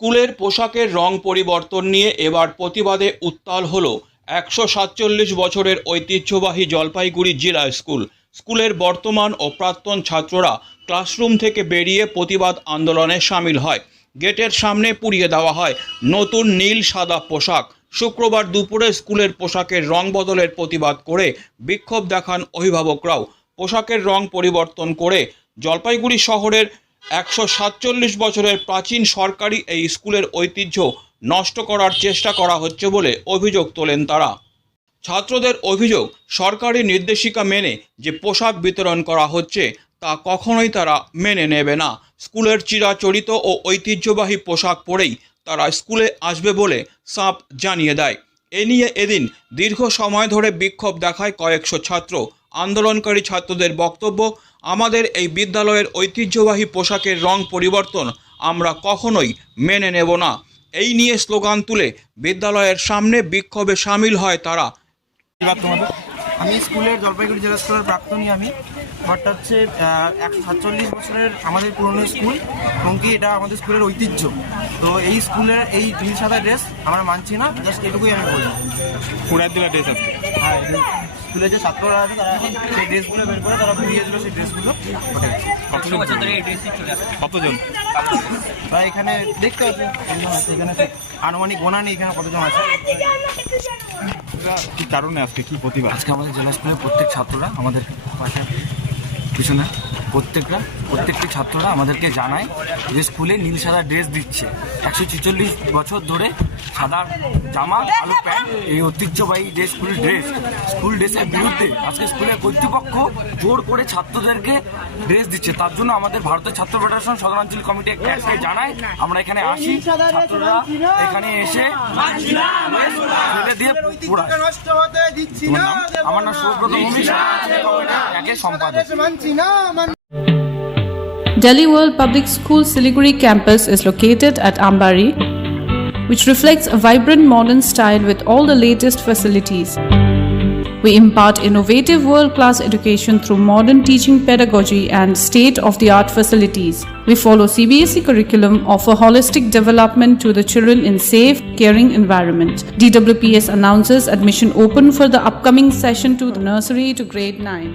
স্কুলের পোশাকের রং পরিবর্তন নিয়ে এবার প্রতিবাদে উত্তাল হলো ১৪৭ বছরের ঐতিহ্যবাহী জলপাইগুড়ি জেলা স্কুল। স্কুলের বর্তমান ও প্রাক্তন ছাত্ররা ক্লাসরুম থেকে বেরিয়ে প্রতিবাদ আন্দোলনে সামিল হয়। গেটের সামনে পুড়িয়ে দেওয়া হয় নতুন নীল সাদা পোশাক। শুক্রবার দুপুরে স্কুলের পোশাকের রং বদলের প্রতিবাদ করে বিক্ষোভ দেখান অভিভাবকরাও। পোশাকের রং পরিবর্তন করে জলপাইগুড়ি শহরের ১৪৭ বছরের প্রাচীন সরকারি এই স্কুলের ঐতিহ্য নষ্ট করার চেষ্টা করা হচ্ছে বলে অভিযোগ তোলেন তারা। ছাত্রদের অভিযোগ, সরকারি নির্দেশিকা মেনে যে পোশাক বিতরণ করা হচ্ছে তা কখনোই তারা মেনে নেবে না। স্কুলের চিরাচরিত ও ঐতিহ্যবাহী পোশাক পরেই তারা স্কুলে আসবে বলে সাফ জানিয়ে দেয়। এ নিয়ে এদিন দীর্ঘ সময় ধরে বিক্ষোভ দেখায় কয়েকশো ছাত্র। আন্দোলনকারী ছাত্রদের বক্তব্য, আমাদের এই বিদ্যালয়ের ঐতিহ্যবাহী পোশাকের রং পরিবর্তন আমরা কখনোই মেনে নেব না। এই নিয়ে স্লোগান তুলে বিদ্যালয়ের সামনে বিক্ষোভে সামিল হয় তারা। আমি স্কুলের জলপাইগুড়ি জেলা স্কুলের প্রাক্তনী। আমি ঘরটা হচ্ছে ১৪৭ বছরের আমাদের পুরনো স্কুল এবং কি এটা আমাদের স্কুলের ঐতিহ্য। তো এই স্কুলের এই নীল সাদা ড্রেস আমরা মানছি না, জাস্ট এটুকুই আমি বলি। পুরার দিলা ড্রেস আজকে হ্যাঁ, স্কুলের যে ছাত্ররা আছে তারা এখন সেই ড্রেসগুলো বের করে তারা বেরিয়ে দিল সেই ড্রেসগুলো। কতজন তাই এখানে দেখতে আছে, এখানে আনুমানিক গোনা নেই এখানে কতজন আছে। কি কারণে আজকে কি প্রতিবাদ? আজকে আমাদের জেলা স্কুলের প্রত্যেক ছাত্ররা আমাদের পাশে পিছনে প্রত্যেকটি ছাত্ররা আমাদেরকে জানায় যে স্কুলে নীল সাদা ড্রেস দিচ্ছে। ১৪৬ বছর ধরে সাদা জামা কালো প্যান্ট এই ঐতিহ্যবাহী যে স্কুল ড্রেসের বিরুদ্ধে আজকে স্কুলের কর্তৃপক্ষ জোর করে ছাত্রদেরকে ড্রেস দিচ্ছে। তার জন্য আমাদের ভারতের ছাত্র ফেডারেশন সদরাঞ্চল কমিটি একটা জানায়, আমরা এখানে আসি, ছাত্ররা এখানে এসে ফেলে দিয়ে পোড়ায়। আমার নাম সুব্রত ভূমি, একে সম্পাদক। Delhi World Public School Siliguri campus is located at Ambari, which reflects a vibrant modern style with all the latest facilities. We impart innovative world-class education through modern teaching pedagogy and state-of-the-art facilities. We follow CBSE curriculum, offer holistic development to the children in safe, caring environment. DWPS announces admission open for the upcoming session to the nursery to grade 9.